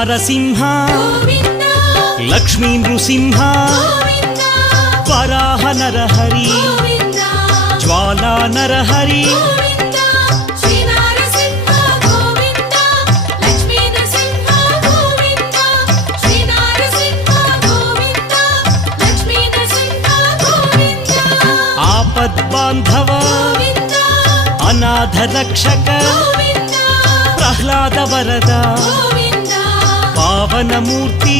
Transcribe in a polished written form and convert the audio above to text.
నారసింహ లక్ష్మీ నృసింహ వరాహ నరహరి జ్వాలా నరహరి ఆపద్బాంధవ అనాథ రక్షక ప్రహ్లాద వరద పావనమూర్తి